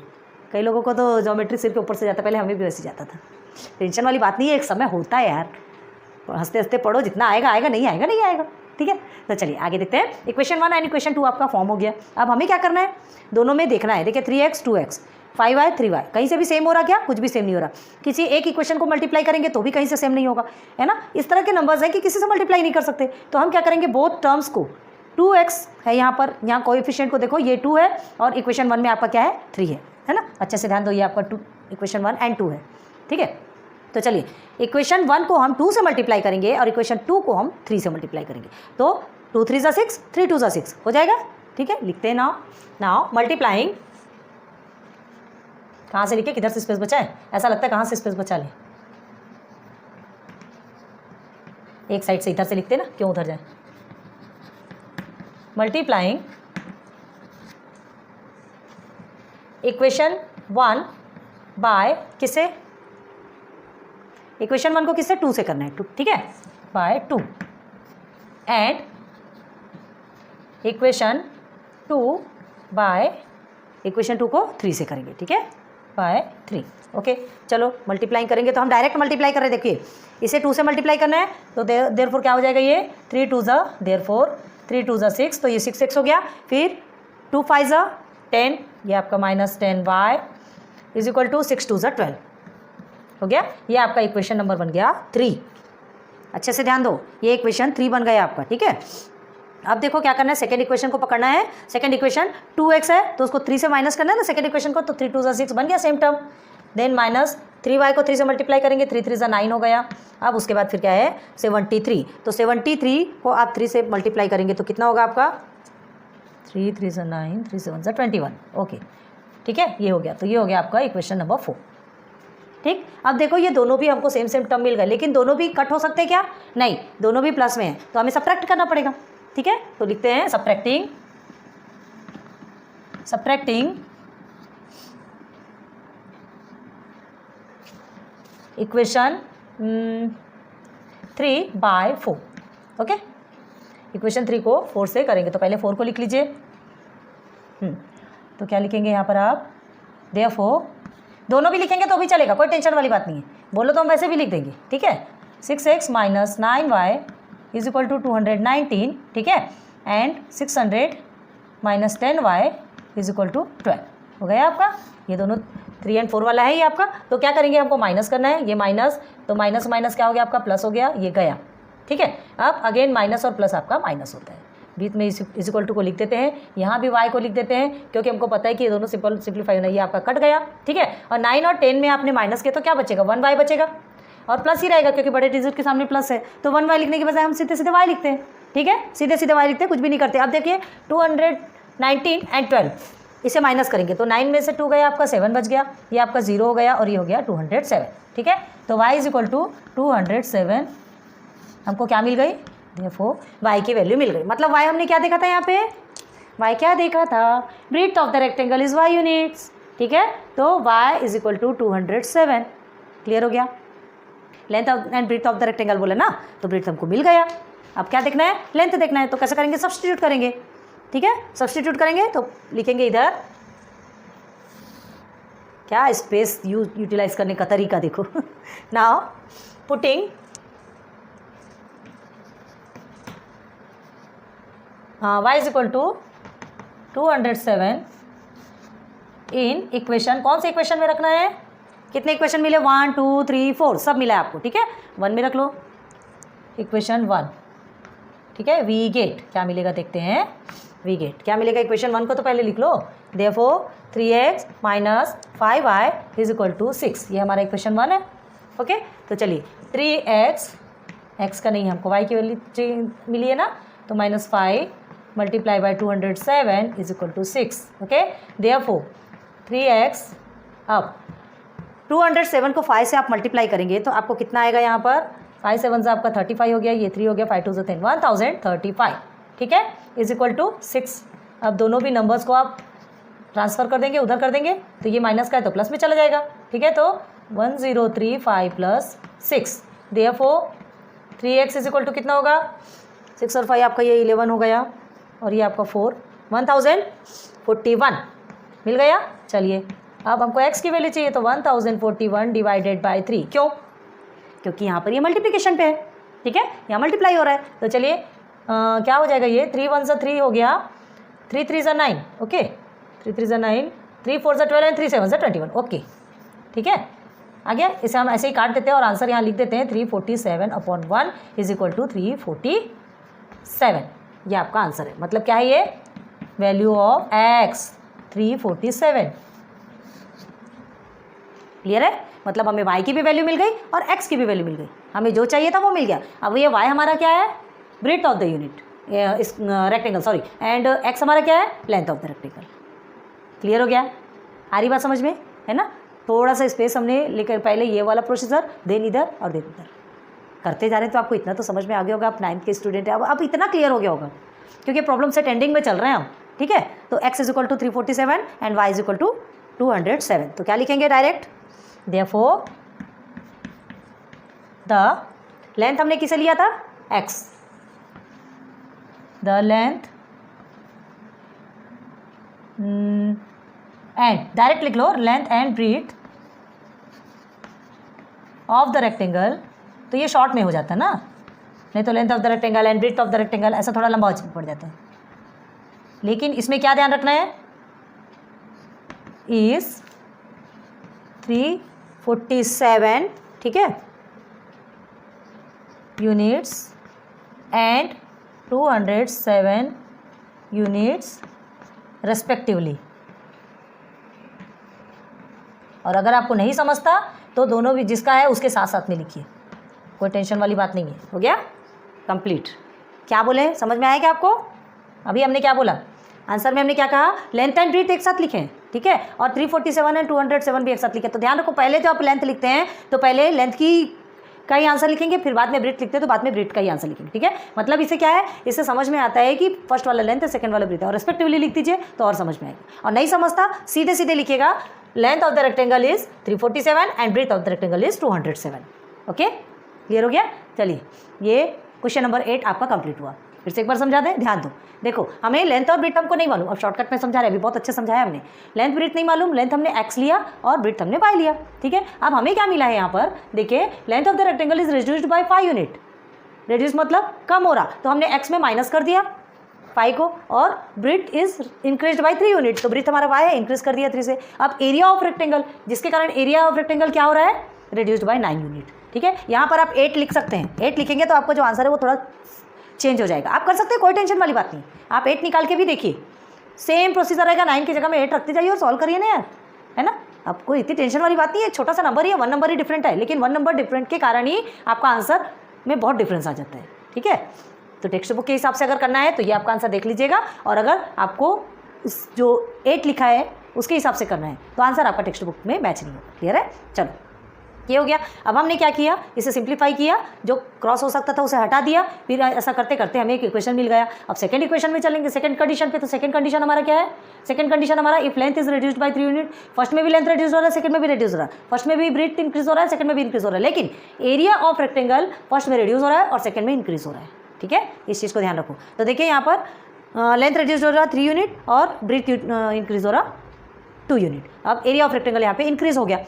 कई लोगों को तो ज्योमेट्री सिर के ऊपर से जाता, पहले हमें भी वैसे जाता था। टेंशन वाली बात नहीं है, एक समय होता है यार, हंसते हंसते पढ़ो, जितना आएगा आएगा, नहीं आएगा नहीं आएगा, ठीक है। तो चलिए आगे देखते हैं। इक्वेशन 1 एंड इक्वेशन 2 आपका फॉर्म हो गया। अब हमें क्या करना है, दोनों में देखना है। देखिए 3x 2x 5y 3y, कहीं से भी सेम हो रहा क्या, कुछ भी सेम नहीं हो रहा। किसी एक इक्वेशन को मल्टीप्लाई करेंगे तो भी कहीं से सेम नहीं होगा, है ना। इस तरह के नंबर्स हैं कि किसी से मल्टीप्लाई नहीं कर सकते। तो हम क्या करेंगे, बोथ टर्म्स को, 2x है यहाँ पर, यहाँ कोएफिशिएंट को देखो ये 2 है और इक्वेशन 1 में आपका क्या है 3 है ना। अच्छे से ध्यान दो, ये आपका इक्वेशन 1 एंड 2 है, ठीक है। तो चलिए इक्वेशन 1 को हम 2 से मल्टीप्लाई करेंगे और इक्वेशन 2 को हम 3 से मल्टीप्लाई करेंगे। तो 2 3 ज़ा 6, 3 2 ज़ा 6 हो जाएगा, ठीक है। लिखते हैं नाउ मल्टीप्लाइंग, कहाँ से लिखे, किधर से स्पेस बचा है, ऐसा लगता है कहाँ से स्पेस बचा ले, एक साइड से इधर से लिखते हैं ना, क्यों उधर जाए। मल्टीप्लाइंग इक्वेशन 1 बाय किससे, इक्वेशन 1 को किससे, 2 से करना है, 2, ठीक है, by 2 and equation 2 by equation 2 को 3 से करेंगे, ठीक है, बाय 3। ओके चलो मल्टीप्लाई करेंगे तो हम डायरेक्ट मल्टीप्लाई कर रहे हैं। देखिए इसे 2 से मल्टीप्लाई करना है तो देयरफॉर क्या हो जाएगा, ये 3 2 ज़ा, देयरफॉर 3 2 ज़ा 6, तो ये 6 हो गया। फिर 2 5 ज़ा 10, ये आपका -10y इज इक्वल टू 6 2 ज़ा 12 हो गया। ये आपका इक्वेशन नंबर बन गया 3। अच्छे से ध्यान दो, ये इक्वेशन 3 बन गया आपका, ठीक है। अब देखो क्या करना है, सेकंड इक्वेशन को पकड़ना है। सेकंड इक्वेशन 2x है तो उसको 3 से माइनस करना है ना सेकंड इक्वेशन को, तो 3 2 ज़ा 6 बन गया same term. Then minus 3y को 3 से मल्टीप्लाई करेंगे, 3 3 ज़ा 9 हो गया। अब उसके बाद फिर क्या है 73, तो 73 को आप 3 से मल्टीप्लाई करेंगे तो कितना होगा आपका, 3 3 ज़ा 9, 3 7 ज़ा 21। ओके ठीक है, ये हो गया। तो ये हो गया आपका इक्वेशन नंबर 4, ठीक। अब देखो ये दोनों भी हमको सेम टर्म मिल गए, लेकिन दोनों भी कट हो सकते हैं क्या, नहीं, दोनों भी प्लस में हैं तो हमें सब्ट्रैक्ट करना पड़ेगा, ठीक है। तो लिखते हैं subtracting equation 3 by 4। Okay, equation 3 को 4 से करेंगे तो पहले 4 को लिख लीजिए। तो क्या लिखेंगे यहाँ पर आप, देयरफॉर, दोनों भी लिखेंगे तो भी चलेगा, कोई टेंशन वाली बात नहीं है, बोलो तो हम वैसे भी लिख देंगे, ठीक है। 6x minus 9y is equal to 219, ठीक है, and 600 minus 10y is equal to 12 हो गया आपका। ये दोनों 3 और 4 वाला है ये आपका। तो क्या करेंगे, हमको माइनस करना है, ये माइनस, तो माइनस माइनस क्या हो गया आपका, प्लस हो गया, ये गया, ठीक है। अब अगेन माइनस और प्लस आपका माइनस होता है, बीच में इज इक्वल टू को लिख देते हैं, यहाँ भी y को लिख देते हैं क्योंकि हमको पता है कि ये दोनों सिंपलीफाई होना है। ये आपका कट गया, ठीक है। और 9 और 10 में आपने माइनस किया तो क्या बचेगा, 1y बचेगा और प्लस ही रहेगा क्योंकि बड़े डिजिट के सामने प्लस है। तो 1y लिखने के बजाय हम सीधे सीधे y लिखते हैं, ठीक है, सीधे सीधे y लिखते हैं, कुछ भी नहीं करते। अब देखिए 219 एंड 12 इसे माइनस करेंगे तो 9 में से 2 गया आपका 7 बच गया, ये आपका 0 हो गया और ये हो गया 207, ठीक है। तो y इज इक्वल टू 207 हमको क्या मिल गई, देयरफॉर y की वैल्यू मिल गई। मतलब y हमने क्या देखा था यहाँ पे, y क्या देखा था, breadth of the rectangle is y units, ठीक है। तो y is equal to 207, clear हो गया। Length and breadth of the rectangle बोले ना, तो ब्रीथ हमको मिल गया। अब क्या देखना है, लेंथ देखना है, तो कैसे करेंगे, सब्स्टिट्यूट करेंगे, ठीक है। सब्स्टिट्यूट करेंगे तो लिखेंगे इधर, क्या स्पेस यूटिलाइज करने का तरीका देखो। Now putting y is equal to 207 in equation, कौन से इक्वेशन में रखना है, कितने इक्वेशन मिले, 1 2 3 4 सब मिला है आपको, ठीक है। 1 में रख लो, इक्वेशन 1, ठीक है। वी गेट क्या मिलेगा देखते हैं, वी गेट क्या मिलेगा, इक्वेशन 1 को तो पहले लिख लो, therefore 3x minus 5y is equal to 6, ये हमारा इक्वेशन 1 है, ओके। तो चलिए 3x, x का नहीं है हमको, y की वैल्यू मिली है ना, तो -5 multiply by 207 is equal to 6, okay. Therefore 3x, अब 207 को 5 से आप मल्टीप्लाई करेंगे तो आपको कितना आएगा यहाँ पर, 5 7 से आपका 35 हो गया, ये 3 हो गया, 5 2 से 10, 1035, ठीक है, इज इक्वल टू 6। अब दोनों भी नंबर्स को आप ट्रांसफ़र कर देंगे, उधर कर देंगे, तो ये माइनस का है तो प्लस में चला जाएगा, ठीक है। तो 1035 plus 6, therefore 3x is equal to कितना होगा, 6 और 5 आपका ये 11 हो गया और ये आपका 4, 1041 मिल गया। चलिए अब हमको x की वैल्यू चाहिए, तो 1041 डिवाइडेड बाय 3, क्यों, क्योंकि यहाँ पर ये मल्टीप्लिकेशन पे है, ठीक है, यहाँ मल्टीप्लाई हो रहा है। तो चलिए क्या हो जाएगा ये 3 1 3 हो गया, 3 3 9, ओके 3 3 9, 3 4 12 एंड 3 7 21, ओके ठीक है आ गया। इसे हम ऐसे ही काट देते हैं और आंसर यहाँ लिख देते हैं 347/1 इज इक्वल टू 347। ये आपका आंसर है। मतलब क्या है ये वैल्यू ऑफ x 347। क्लियर है? मतलब हमें y की भी वैल्यू मिल गई और x की भी वैल्यू मिल गई, हमें जो चाहिए था वो मिल गया। अब ये y हमारा क्या है ब्रेड्थ ऑफ द यूनिट इस रेक्टेंगल सॉरी, एंड x हमारा क्या है length of the rectangle. Clear हो गया? आ रही बात समझ में, है ना? थोड़ा सा स्पेस हमने लेकर पहले ये वाला प्रोसीजर देन इधर और देन इधर करते जा रहे हैं, तो आपको इतना तो समझ में आ गया होगा। आप 9th के स्टूडेंट है, अब इतना क्लियर हो गया होगा क्योंकि प्रॉब्लम सेट एंडिंग में चल रहे हैं हम, ठीक है। तो x is equal to 347 and y is equal to 207। तो क्या लिखेंगे डायरेक्ट, देयरफॉर द लेंथ हमने किसे लिया था x, the length and direct लिख लो length and breadth of the rectangle. तो ये शॉर्ट में हो जाता है ना, नहीं तो length of the rectangle and breadth of the rectangle ऐसा थोड़ा लंबा पड़ जाता है। लेकिन इसमें क्या ध्यान रखना है, इज 347 ठीक है यूनिट्स एंड 207 यूनिट्स रेस्पेक्टिवली। और अगर आपको नहीं समझता तो दोनों भी जिसका है उसके साथ साथ में लिखिए, कोई टेंशन वाली बात नहीं है। हो गया कंप्लीट? क्या बोले, समझ में आया क्या आपको? अभी हमने क्या बोला आंसर में, हमने क्या कहा लेंथ एंड ब्रीथ एक साथ लिखें, ठीक है, और 347 एंड 207 भी एक साथ लिखें। तो ध्यान रखो पहले जो आप लेंथ लिखते हैं तो पहले लेंथ का ही आंसर लिखेंगे, फिर बाद में ब्रीथ लिखते हैं तो बाद में ब्रीथ का ही आंसर लिखेंगे, ठीक है। मतलब इसे क्या है, इससे समझ में आता है कि फर्स्ट वाला लेंथ है सेकंड वाला ब्रीथ है, और रेस्पेक्टिवली लिख दीजिए तो और समझ में आएगा। और नहीं समझता सीधे सीधे लिखिएगा length of the rectangle is 347 and breadth of the rectangle is 207। Okay clear हो गया? चलिए ये क्वेश्चन नंबर 8 आपका कंप्लीट हुआ। फिर से एक बार समझा दें, ध्यान दो। देखो हमें लेंथ और ब्रीथ हमको नहीं मालूम, अब शॉर्टकट में समझा रहे हैं, अभी बहुत अच्छे समझाया हमने। लेंथ ब्रीथ नहीं मालूम, लेंथ हमने x लिया और ब्रीथ हमने y लिया, ठीक है। अब हमें क्या मिला है यहाँ पर, देखिए length of the rectangle is reduced by 5 unit. Reduce मतलब कम हो रहा, तो हमने x में माइनस कर दिया 5 को, और breadth is increase by 3 unit, तो ब्रीथ हमारा y है, इंक्रीज कर दिया 3 से। अब एरिया ऑफ रेक्टेंगल, जिसके कारण एरिया ऑफ रेक्टेंगल क्या हो रहा है, रिड्यूस्ड बाय 9 यूनिट, ठीक है। यहाँ पर आप 8 लिख सकते हैं, 8 लिखेंगे तो आपका जो आंसर है वो थोड़ा चेंज हो जाएगा। आप कर सकते हैं, कोई टेंशन वाली बात नहीं। आप 8 निकाल के भी देखिए, सेम प्रोसीजर रहेगा, 9 की जगह में 8 रखते जाइए और सॉल्व करिए ना यार, है ना। आपको इतनी टेंशन वाली बात नहीं है, छोटा सा नंबर ही है, 1 नंबर ही डिफरेंट है, लेकिन 1 नंबर डिफरेंट के कारण ही आपका आंसर में बहुत डिफरेंस आ जाता है, ठीक है। तो टेक्स्ट बुक के हिसाब से अगर करना है तो ये आपका आंसर देख लीजिएगा, और अगर आपको जो 8 लिखा है उसके हिसाब से करना है तो आंसर आपका टेक्स्ट बुक में मैच नहीं होगा। क्लियर है? चलो ये हो गया। अब हमने क्या किया, इसे सिंप्लीफाई किया, जो क्रॉस हो सकता था उसे हटा दिया, फिर ऐसा करते करते हमें एक इक्वेशन मिल गया। अब सेकंड इक्वेशन में चलेंगे, सेकंड कंडीशन पे। तो सेकंड कंडीशन हमारा क्या है, सेकंड कंडीशन हमारा if length is reduced by 3 unit, first में भी लेंथ रिड्यूस हो रहा है, सेकंड में भी रिड्यूस हो रहा है, फर्स्ट में भी ब्रीथ इंक्रीज हो रहा है, सेकंड में भी इंक्रीज हो रहा है, लेकिन एरिया ऑफ रेक्टेंगल फर्स्ट में रिड्यूस हो रहा है और सेकंड में इंक्रीज हो रहा है, ठीक है। इस चीज़ को ध्यान रखो। तो देखिए यहाँ पर लेंथ रिड्यूस हो रहा है 3 यूनिट और ब्रीथ इंक्रीज हो रहा 2 यूनिट। अब एरिया ऑफ रेक्टेंगल यहाँ पे इंक्रीज हो गया,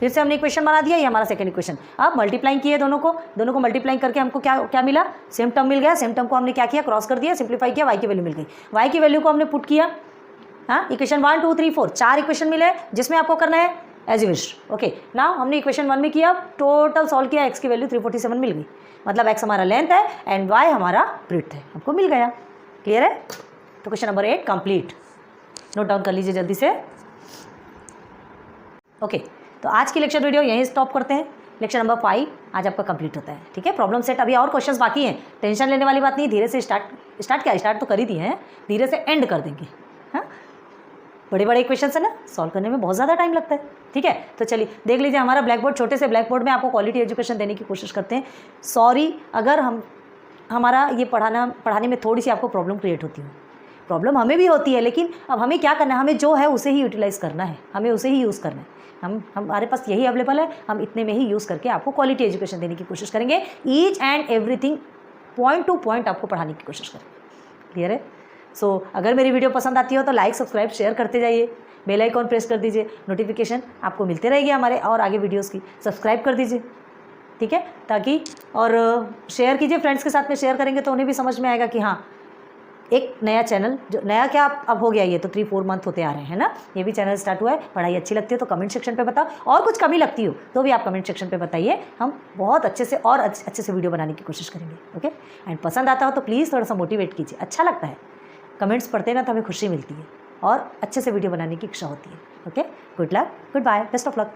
फिर से हमने इक्वेशन बना दिया, ये हमारा सेकंड इक्वेशन। अब मल्टीप्लाइंग किए दोनों को मल्टीप्लाइंग करके हमको क्या मिला, सेम टर्म मिल गया। सेम टर्म को हमने क्या किया, क्रॉस कर दिया, सिंप्लीफाई किया, y की वैल्यू मिल गई। y की वैल्यू को हमने पुट किया, हाँ इक्वेशन 1 2 3 4 4 इक्वेशन मिले, जिसमें आपको करना है एज यू विश। ओके ना, हमने इक्वेशन 1 में किया, टोटल सॉल्व किया, x की वैल्यू 347 मिल गई। मतलब x हमारा लेंथ है एंड y हमारा ब्रीथ है, हमको मिल गया। क्लियर है? तो question number 8 complete. Note down कर लीजिए जल्दी से। ओके तो आज की लेक्चर वीडियो यहीं स्टॉप करते हैं। लेक्चर नंबर 5 आज आपका कंप्लीट होता है, ठीक है। प्रॉब्लम सेट अभी और क्वेश्चंस बाकी हैं, टेंशन लेने वाली बात नहीं, धीरे से स्टार्ट तो कर ही दिए हैं, धीरे से एंड कर देंगे। हाँ बड़े बड़े इक्वेशन है ना, सॉल्व करने में बहुत ज़्यादा टाइम लगता है, ठीक है। तो चलिए देख लीजिए, हमारा ब्लैक बोर्ड, छोटे से ब्लैक बोर्ड में आपको क्वालिटी एजुकेशन देने की कोशिश करते हैं। सॉरी अगर हमारा ये पढ़ाने में थोड़ी सी आपको प्रॉब्लम क्रिएट होती है, प्रॉब्लम हमें भी होती है, लेकिन अब हमें क्या करना है, हमें जो है उसे ही यूटिलाइज़ करना है, हमें उसे ही यूज़ करना है। हमारे पास यही अवेलेबल है, हम इतने में ही यूज़ करके आपको क्वालिटी एजुकेशन देने की कोशिश करेंगे। Each and everything point two point आपको पढ़ाने की कोशिश करेंगे। क्लियर है? सो अगर मेरी वीडियो पसंद आती हो तो लाइक सब्सक्राइब शेयर करते जाइए, बेल आइकॉन प्रेस कर दीजिए, नोटिफिकेशन आपको मिलते रहेगी हमारे और आगे वीडियोज़ की। सब्सक्राइब कर दीजिए, ठीक है, ताकि और शेयर कीजिए फ्रेंड्स के साथ में, शेयर करेंगे तो उन्हें भी समझ में आएगा कि हाँ एक नया चैनल, जो नया क्या अब हो गया, ये तो 3-4 मंथ होते आ रहे हैं ना, ये भी चैनल स्टार्ट हुआ है। पढ़ाई अच्छी लगती हो तो कमेंट सेक्शन पे बताओ, और कुछ कमी लगती हो तो भी आप कमेंट सेक्शन पे बताइए, हम बहुत अच्छे से और अच्छे से वीडियो बनाने की कोशिश करेंगे। ओके, एंड पसंद आता हो तो प्लीज़ थोड़ा सा मोटिवेट कीजिए, अच्छा लगता है कमेंट्स पढ़ते ना तो हमें खुशी मिलती है और अच्छे से वीडियो बनाने की इच्छा होती है। Okay, good luck, goodbye, best of luck.